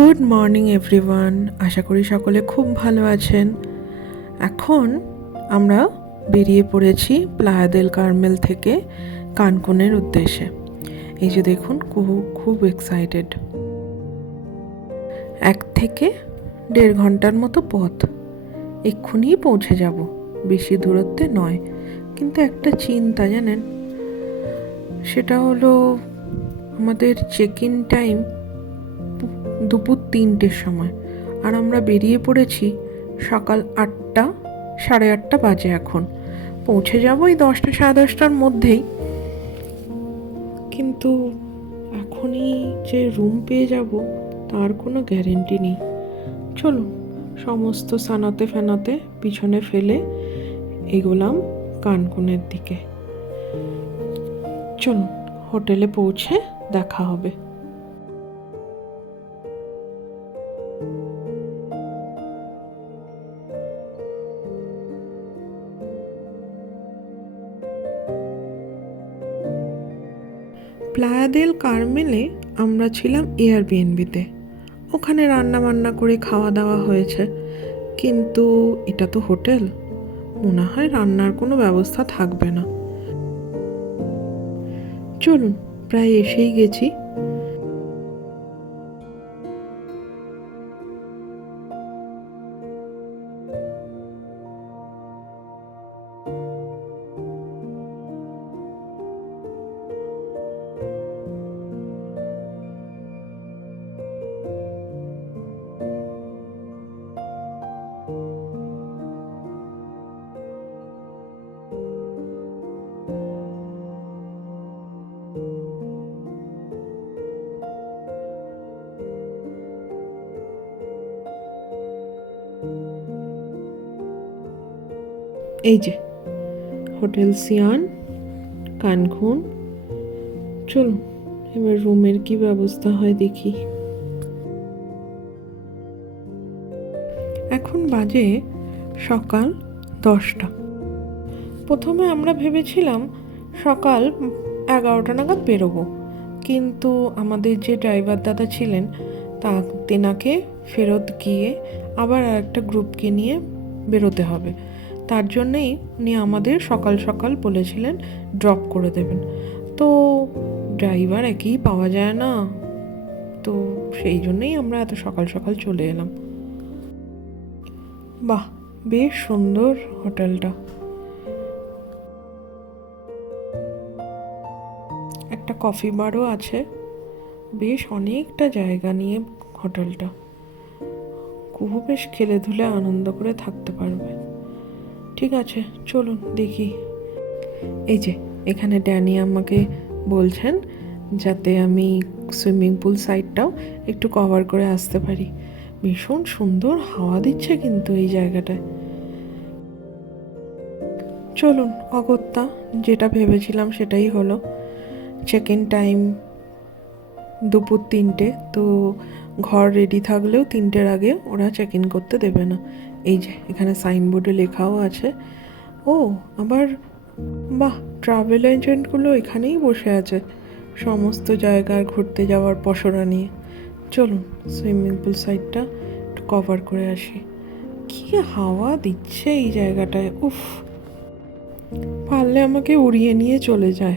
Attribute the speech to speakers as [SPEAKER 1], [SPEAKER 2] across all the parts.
[SPEAKER 1] Good morning everyone আশা করি সকলে খুব ভালো আছেন। এখন আমরা বেরিয়ে পড়েছি প্লায়াদেল কার্মেল থেকে কানকুনের উদ্দেশ্যে। এই যে দেখুন কুহু খুব এক্সাইটেড এক থেকে দেড় ঘণ্টার মতো পথ। এক্ষুনি পৌঁছে যাব। বেশি দূরত্বে নয়, কিন্তু একটা চিন্তা জানেন? সেটা হলো আমাদের চেক ইন টাইম দুপুর তিনটের সময়। আর আমরা বেরিয়ে পড়েছি সকাল আটটা, সাড়ে আটটা বাজে এখন। পৌঁছে যাব ওই দশটা, সাড়ে দশটার মধ্যেই। কিন্তু এখনই যে রুম পেয়ে যাব, তার কোনো গ্যারেন্টি নেই। চলুন সমস্ত সানাতে ফেনাতে পিছনে ফেলে এগোলাম কানকুনের দিকে। চলুন হোটেলে পৌঁছে দেখা হবে। প্লায়াদেল কার্মেলে আমরা ছিলাম এয়ারবিএনবিতে ওখানে রান্না বান্না করে খাওয়া দাওয়া হয়েছে। কিন্তু এটা তো হোটেল। মনে হয় রান্নার কোনো ব্যবস্থা থাকবে না। চলুন, প্রায় এসেই গেছি। এই যে, হোটেল সিয়ান, কানখুন। চলুন, এবার রুমের কি ব্যবস্থা হয় দেখি। এখন বাজে সকাল দশটা। প্রথমে আমরা ভেবেছিলাম সকাল এগারোটা নাগাদ বেরোবো। কিন্তু আমাদের যে ড্রাইভার দাদা ছিলেন, তা তেনাকে ফেরত গিয়ে আবার একটা গ্রুপকে নিয়ে বেরোতে হবে। তার জন্যেই উনি আমাদের সকাল সকাল বলেছিলেন ড্রপ করে দেবেন। তো ড্রাইভার একই পাওয়া যায় না। তো সেই জন্যেই আমরা এত সকাল সকাল চলে এলাম। বাহ, বেশ সুন্দর হোটেলটা। একটা কফি বারও আছে। বেশ অনেকটা জায়গা নিয়ে হোটেলটা। কুহু বেশ খেলে ধুলে আনন্দ করে থাকতে পারবে। ঠিক আছে, চলুন, দেখি। এই যে, এখানে ড্যানি আমাকে বলছেন যাতে আমি সুইমিং পুল সাইডটাও একটু কভার করে আসতে পারি। ভীষণ সুন্দর হাওয়া দিচ্ছে কিন্তু এই জায়গাটায়। চলুন, অগত্যা, যেটা ভেবেছিলাম সেটাই হলো। চেক ইন টাইম দুপুর তিনটে, তো ঘর রেডি থাকলেও তিনটের আগে ওরা চেক ইন করতে দেবে না। এই যে, এখানে সাইনবোর্ডে লেখাও আছে। ও, আবার, বাহ ট্রাভেল এজেন্টগুলো এখানেই বসে আছে। সমস্ত জায়গায় ঘুরতে যাওয়ার পসরা নিয়ে। চলুন সুইমিং পুল সাইডটা একটু কভার করে আসি। কি হাওয়া দিচ্ছে এই জায়গাটায়, উফ। পারলে আমাকে উড়িয়ে নিয়ে চলে যায়।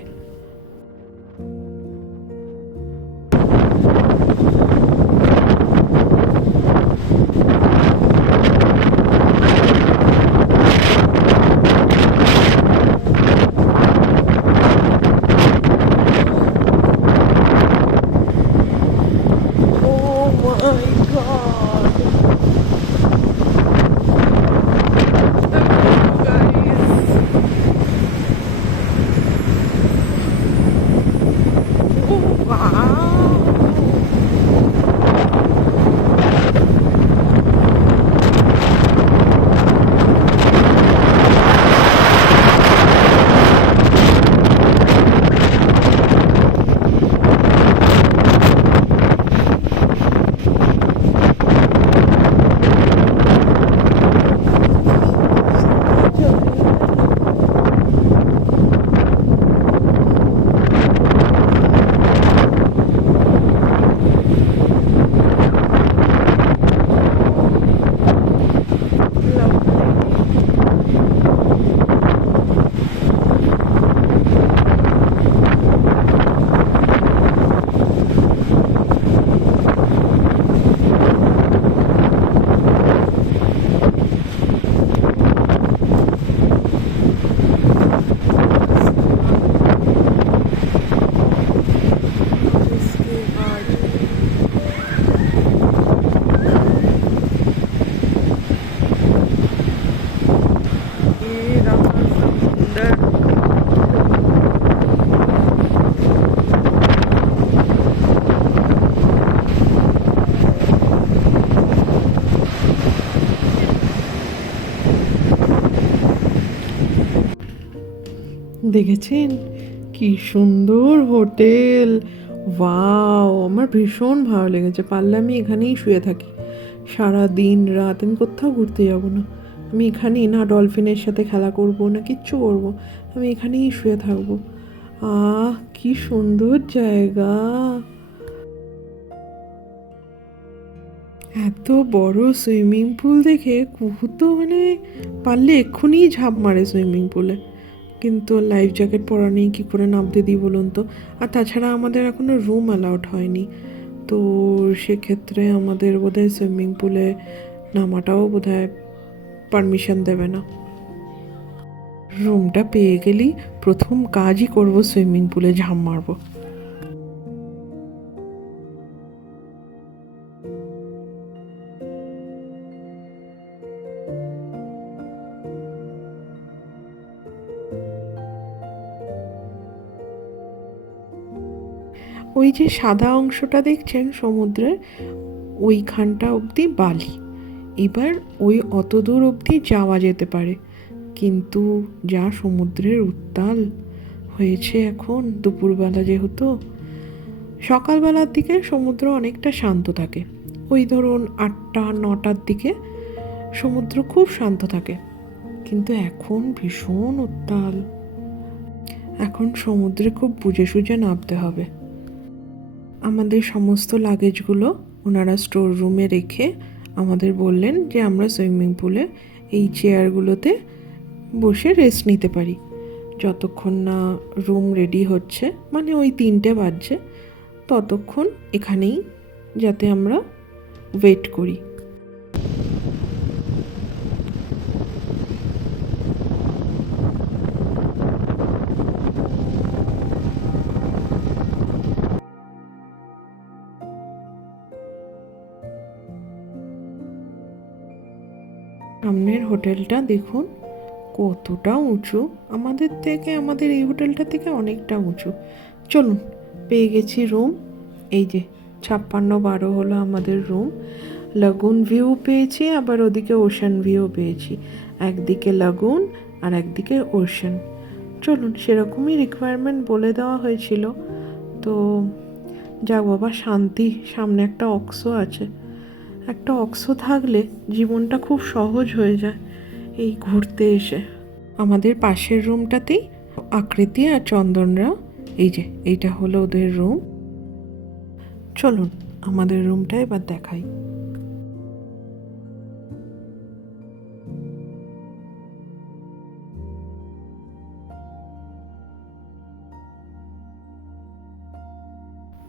[SPEAKER 1] দেখেছেন? কি সুন্দর হোটেল। ওয়াও, আমার ভীষণ ভালো লেগেছে। পারলে আমি এখানেই শুয়ে থাকি। সারা দিন রাত, আমি কোথাও ঘুরতে যাব না। আমি এখানেই না ডলফিনের সাথে খেলা করব, না কিচ্ছু করব। আমি এখানেই শুয়ে থাকব। আহ, কি সুন্দর জায়গা। এত বড় সুইমিং পুল দেখে কুহু তো মানে পারলে এক্ষুনি ঝাঁপ মারে সুইমিং পুলে। কিন্তু লাইফ জ্যাকেট পরা নেই, কী করে নামতে দিই বলুন তো? আর তাছাড়া আমাদের এখনও রুম অ্যালাউড হয়নি। তো সেক্ষেত্রে আমাদের বোধহয় সুইমিং পুলে নামাটাও বোধহয় পারমিশন দেবে না। রুমটা পেয়ে গেলেই প্রথম কাজই করব সুইমিং পুলে ঝাঁপ মারবো। ওই যে সাদা অংশটা দেখছেন সমুদ্রের, ওইখানটা অবধি বালি। এবার ওই অত দূর অবধি যাওয়া যেতে পারে। কিন্তু যা সমুদ্রের উত্তাল হয়েছে এখন দুপুরবেলা যেহেতু, সকালবেলার দিকে সমুদ্র অনেকটা শান্ত থাকে। ওই ধরুন আটটা, নটার দিকে সমুদ্র খুব শান্ত থাকে। কিন্তু এখন ভীষণ উত্তাল। এখন সমুদ্রে খুব বুঝে সুঝে নামতে হবে। আমাদের সমস্ত লাগেজগুলো ওনারা স্টোর রুমে রেখে আমাদের বললেন যে আমরা সুইমিং পুলে এই চেয়ারগুলোতে বসে রেস্ট নিতে পারি। যতক্ষণ না রুম রেডি হচ্ছে মানে ওই তিনটে বাজছে, ততক্ষণ এখানেই যাতে আমরা ওয়েট করি। সামনের হোটেলটা দেখুন, কতটা উঁচু। আমাদের থেকে, আমাদের এই হোটেলটা থেকে অনেকটা উঁচু। চলুন, পেয়ে গেছি রুম এই যে, ছাপ্পান্ন বারো হলো আমাদের রুম লাগুন ভিউ পেয়েছি, আবার ওদিকে ওশান ভিউ পেয়েছি। একদিকে লাগুন আর একদিকে ওশান চলুন, সেরকমই রিকোয়ারমেন্ট বলে দেওয়া হয়েছিল। তো, যাক বাবা, শান্তি। সামনে একটা অক্সও আছে। একটা অক্স থাকলে জীবনটা খুব সহজ হয়ে যায় এই ঘুরতে এসে। আমাদের পাশের রুমটাতেই আকৃতি আর চন্দনরা। এই যে, এইটা হলো ওদের রুম। চলুন, আমাদের রুমটা এবার দেখাই।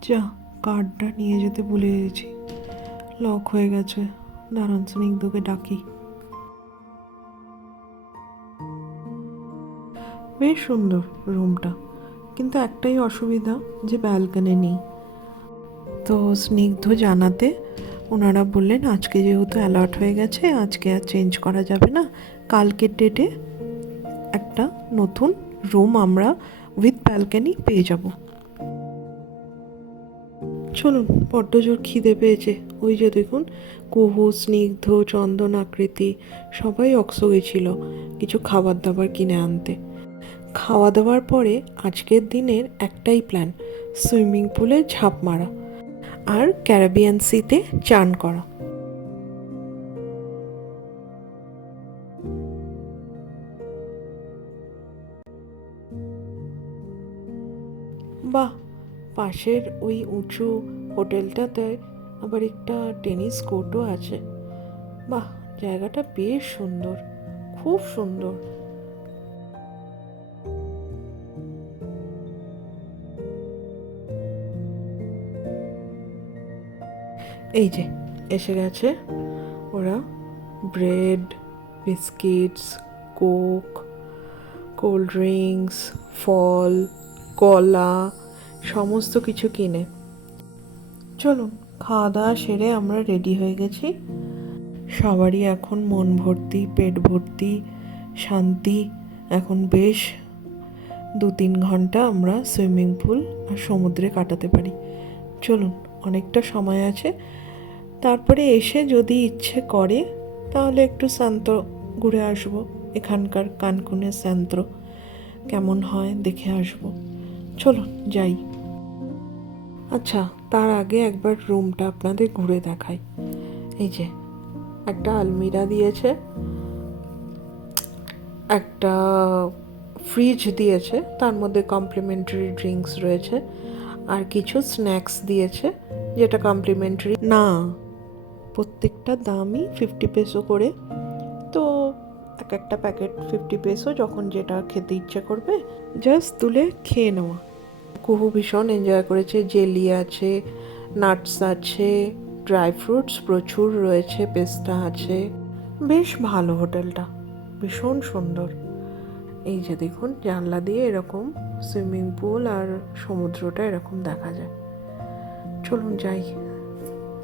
[SPEAKER 1] যা কার্ডটা নিয়ে যেতে ভুলে গেছি। লক হয়ে গেছে। দাঁড়ান স্নিগ্ধকে ডাকি। বেশ সুন্দর রুমটা। কিন্তু একটাই অসুবিধা যে ব্যালকানি নেই। তো স্নিগ্ধ জানাতে ওনারা বললেন, আজকে যেহেতু অ্যালার্ট হয়ে গেছে, আজকে আর চেঞ্জ করা যাবে না। কালকের ডেটে একটা নতুন রুম আমরা উইথ ব্যালকানি পেয়ে যাব। চলুন, বড্ড জোর খিদে পেয়েছে। ওই যে দেখুন, কুহু, স্নিগ্ধ, চন্দন আকৃতি, সবাই অক্সো গেছিল কিছু খাবার দাবার কিনে আনতে। খাওয়া দাওয়ার পরে আজকের দিনের একটাই প্ল্যান সুইমিং পুলে ঝাঁপ মারা আর ক্যারাবিয়ান সিতে চান করা। বাহ! পাশের ওই উঁচু হোটেলটাতে আবার একটা টেনিস কোর্টও আছে। বাহ, জায়গাটা বেশ সুন্দর, খুব সুন্দর। এই যে, এসে গেছে ওরা। Bread, biscuits, coke, cold drinks, ফল, কলা, সমস্ত কিছু কিনে। চলুন খাওয়া দাওয়া সেরে আমরা রেডি হয়ে গেছি। সবারই এখন মন ভর্তি, পেট ভর্তি, শান্তি। এখন বেশ দু তিন ঘণ্টা আমরা সুইমিং পুল আর সমুদ্রে কাটাতে পারি। চলুন, অনেকটা সময় আছে। তারপরে এসে যদি ইচ্ছে করে, তাহলে একটু শান্ত ঘুরে আসব। এখানকার কানকুনের শান্ত। কেমন হয় দেখে আসব। চলুন, যাই। আচ্ছা তার আগে একবার রুমটা আপনাদের ঘুরে দেখাই। এই যে, একটা আলমিরা দিয়েছে, একটা ফ্রিজ দিয়েছে, তার মধ্যে কমপ্লিমেন্টারি ড্রিঙ্কস রয়েছে, আর কিছু স্ন্যাক্স দিয়েছে, যেটা কমপ্লিমেন্টারি না, প্রত্যেকটা দামই ফিফটি পেসো করে। তো এক একটা প্যাকেট ফিফটি পেসো যখন যেটা খেতে ইচ্ছে করবে জাস্ট তুলে খেয়ে নেওয়া। কুহু ভীষণ এনজয় করেছে, জেলি আছে নাটস আছে ড্রাই ফ্রুটস প্রচুর রয়েছে, পেস্তা আছে। বেশ ভালো হোটেলটা, ভীষণ সুন্দর। এই যে দেখুন, জানলা দিয়ে এরকম সুইমিং পুল আর সমুদ্রটা এরকম দেখা যায়। চলুন যাই,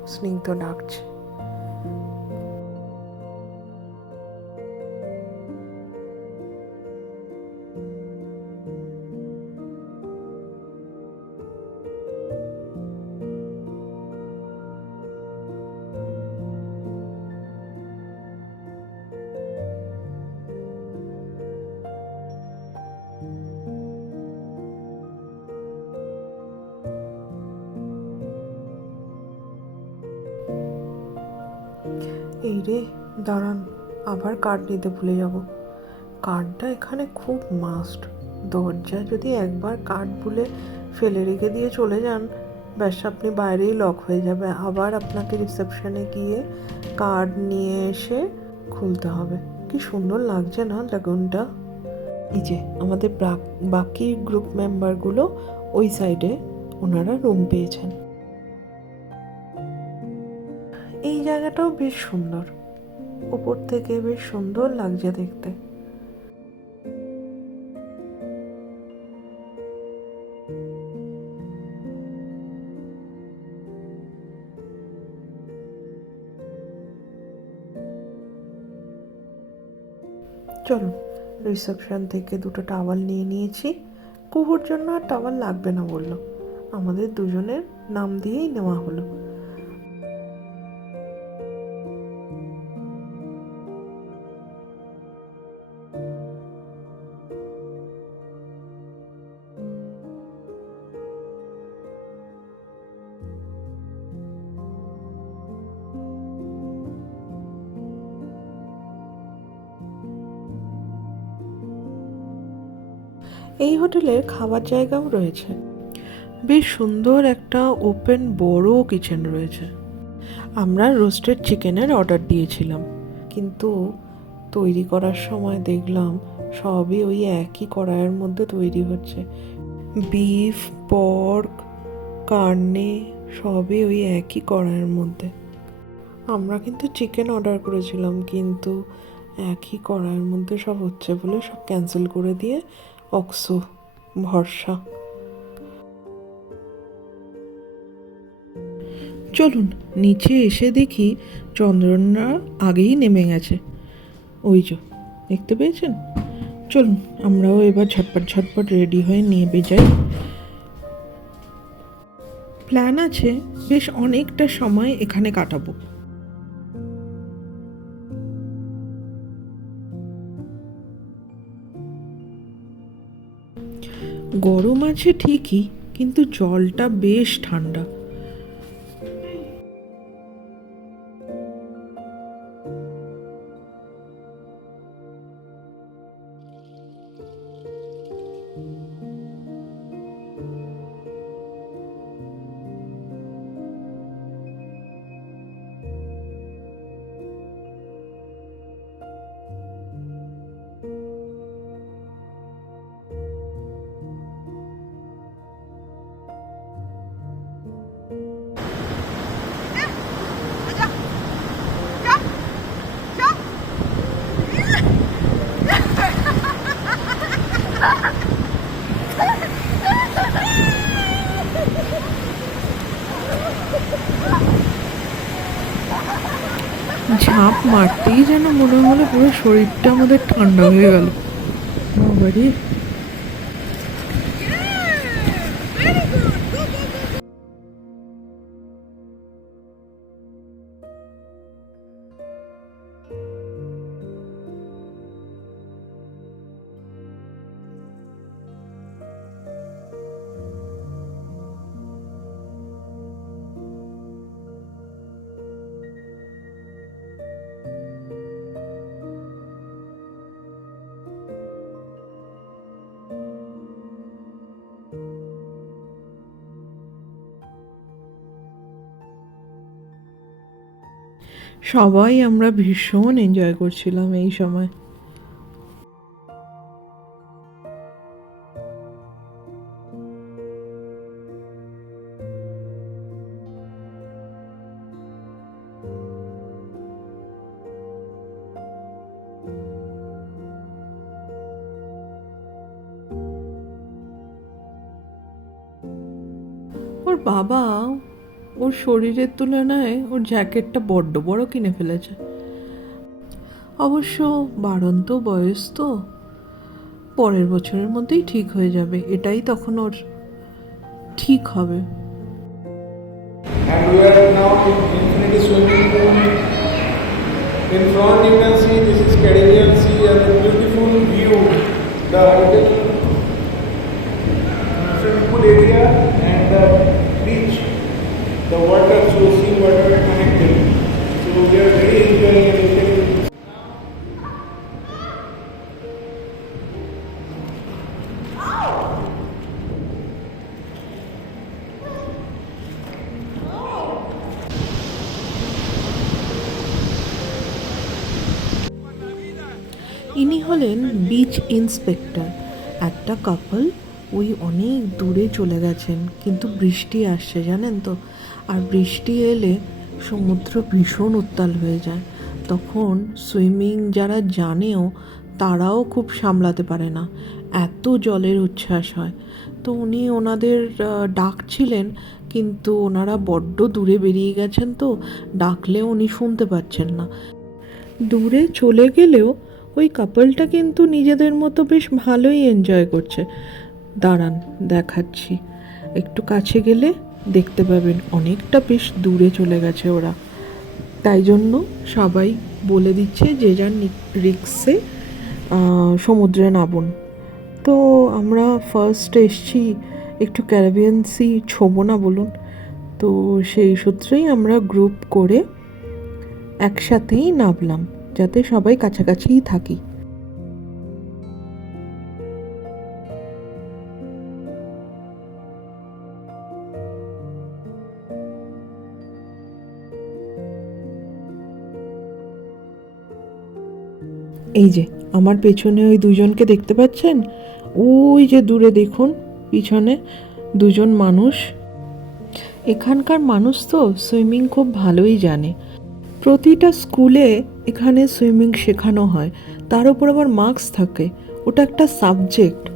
[SPEAKER 1] স্নিগ্ধ ডাকছে। এই রে, দাঁড়ান, আবার কার্ড নিতে ভুলে যাব। কার্ডটা এখানে খুব মাস্ট দরজা যদি একবার কার্ড ভুলে ফেলে রেখে দিয়ে চলে যান, ব্যাস আপনি বাইরেই লক হয়ে যাবে। আবার আপনাকে রিসেপশনে গিয়ে কার্ড নিয়ে এসে খুলতে হবে। কি সুন্দর লাগছে না লাগুনটা এই যে, আমাদের বাকি গ্রুপ মেম্বারগুলো ওই সাইডে ওনারা রুম পেয়েছেন। জায়গাটাও বেশ সুন্দর। উপর থেকে বেশ সুন্দর লাগছে দেখতে। চলুন রিসেপশন থেকে দুটো টাওয়াল নিয়ে নিয়েছি। কুহুর জন্য আর টাওয়াল লাগবে না বলল। আমাদের দুজনের নাম দিয়েই নেওয়া হলো। এই হোটেলের খাবার জায়গাও রয়েছে। বেশ সুন্দর একটা ওপেন বড় কিচেন রয়েছে। আমরা রোস্টেড চিকেনের অর্ডার দিয়েছিলাম। কিন্তু তৈরি করার সময় দেখলাম সবই ওই একই কড়াইয়ের মধ্যে তৈরি হচ্ছে। বিফ, পর্ক, কার্নে সবই ওই একই কড়াইয়ের মধ্যে। আমরা কিন্তু চিকেন অর্ডার করেছিলাম, কিন্তু একই কড়াইয়ের মধ্যে সব হচ্ছে বলে সব ক্যান্সেল করে দিয়ে অক্সো ভরসা। চলুন, নিচে এসে দেখি চন্দ্রনরা আগেই নেমে গেছে। ওই যে, দেখতে পেয়েছেন? চলুন, আমরাও এবার ঝটপট ঝটপট রেডি হয়ে নিয়ে যাই। প্ল্যান আছে, বেশ অনেকটা সময় এখানে কাটাবো। গরম আছে ঠিকই কিন্তু জলটা বেশ ঠান্ডা। যেন মনে হলো পুরো শরীরটা আমাদের ঠান্ডা হয়ে গেল। বাবারে। সবাই আমরা ভীষণ এনজয় করছিলাম এই সময়। ওর বাবা ওর শরীরের তুলনায় ওর জ্যাকেটটা বড্ড বড় কিনে ফেলেছে অবশ্য বাড়ন্ত বয়স তো পরের বছরের মধ্যেই ঠিক হয়ে যাবে এটাই তখন ওর ঠিক হবে
[SPEAKER 2] And we are now in Infinity Swimming Pool. In front you can see this is Caribbean Sea and a beautiful view. The swimming pool area. The water, so sea water connected. So we are very enjoying.
[SPEAKER 1] ইনি হলেন beach inspector একটা কাপল ওই অনেক দূরে চলে গেছেন, কিন্তু বৃষ্টি আসছে, জানেন তো? আর বৃষ্টি এলে সমুদ্র ভীষণ উত্তাল হয়ে যায়। তখন সুইমিং যারা জানেও, তারাও খুব সামলাতে পারে না। এত জলের উচ্ছ্বাস হয়। তো উনি ওনাদের ডাকছিলেন, কিন্তু ওনারা বড্ড দূরে বেরিয়ে গেছেন তো, ডাকলেও উনি শুনতে পাচ্ছেন না। দূরে চলে গেলেও ওই কাপলটা কিন্তু নিজেদের মতো বেশ ভালোই এনজয় করছে। দাঁড়ান, দেখাচ্ছি। একটু কাছে গেলে দেখতে পাবেন, অনেকটা বেশ দূরে চলে গেছে ওরা। তাই জন্য সবাই বলে দিচ্ছে যে যার রিক্সে সমুদ্রে নামুন। তো আমরা ফার্স্ট এসছি, একটু ক্যারাবিয়ান সি ছোবো না বলুন। তো সেই সূত্রেই আমরা গ্রুপ করে একসাথেই নামলাম, যাতে সবাই কাছাকাছিই থাকি। এই যে, আমার পেছনে ওই দুজনকে দেখতে পাচ্ছেন? ওই যে দূরে দেখুন, পিছনে দুজন মানুষ। এখানকার মানুষ তো সুইমিং খুব ভালোই জানে। প্রতিটা স্কুলে এখানে সুইমিং শেখানো হয়। তার উপর আবার মার্কস থাকে। ওটা একটা সাবজেক্ট।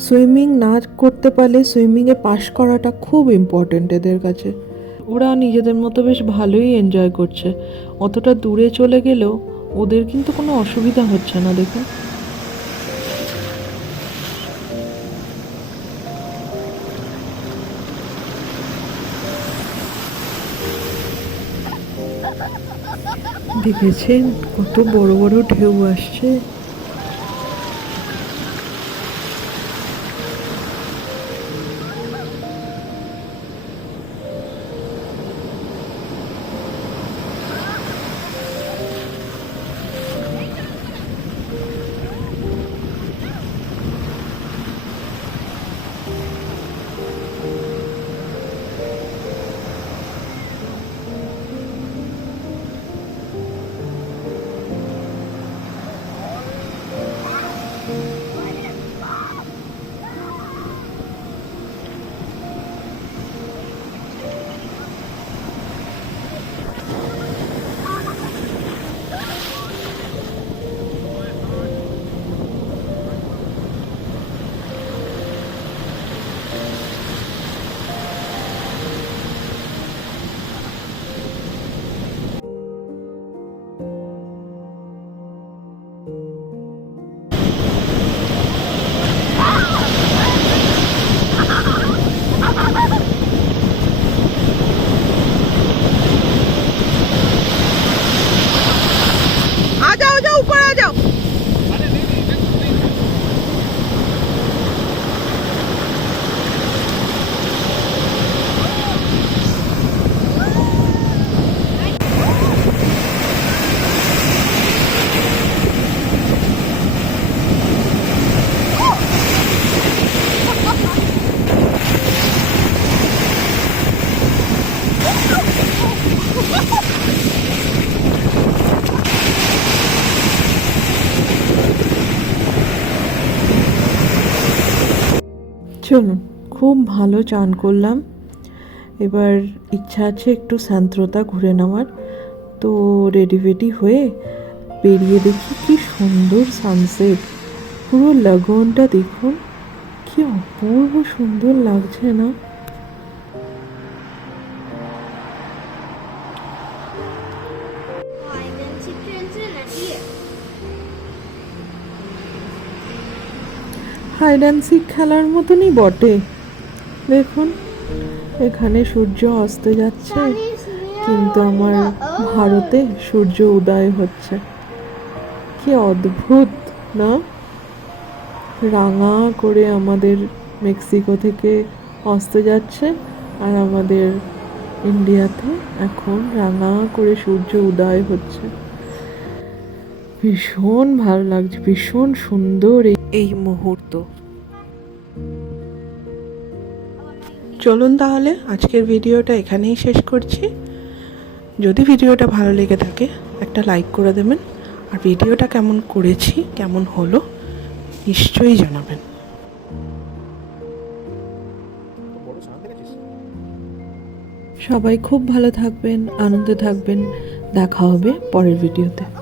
[SPEAKER 1] সুইমিং না করতে পারলে সুইমিংয়ে পাশ করাটা খুব ইম্পর্টেন্ট এদের কাছে। ওরা নিজেদের মতো বেশ ভালোই এনজয় করছে। অতটা দূরে চলে গেলেও ওদের কিন্তু কোনো অসুবিধা হচ্ছে না দেখুন। দেখেছেন কত বড় বড় ঢেউ আসছে। ভালো চান করলাম। এবার ইচ্ছা আছে একটু সান্ত্রতা ঘুরে নেওয়ার। তো রেডি ফেডি হয়ে বেরিয়ে দেখি কি সুন্দর সানসেট পুরো লগনটা দেখুন, কি অপূর্ব সুন্দর লাগছে না? হাইড খেলার মতনই বটে। দেখুন, এখানে সূর্য অস্ত যাচ্ছে, কিন্তু আমার ভারতে সূর্য উদয় হচ্ছে। কি অদ্ভুত, না? রাঙা করে আমাদের মেক্সিকো থেকে অস্ত যাচ্ছে, আর আমাদের ইন্ডিয়াতে এখন রাঙা করে সূর্য উদয় হচ্ছে। ভীষণ ভালো লাগছে, ভীষণ সুন্দর এই- মুহূর্ত। চলুন তাহলে আজকের ভিডিওটা এখানেই শেষ করছি। যদি ভিডিওটা ভালো লেগে থাকে, একটা লাইক করে দেবেন। আর ভিডিওটা কেমন করেছি, কেমন হলো, নিশ্চয়ই জানাবেন। সবাই খুব ভালো থাকবেন, আনন্দে থাকবেন। দেখা হবে পরের ভিডিওতে।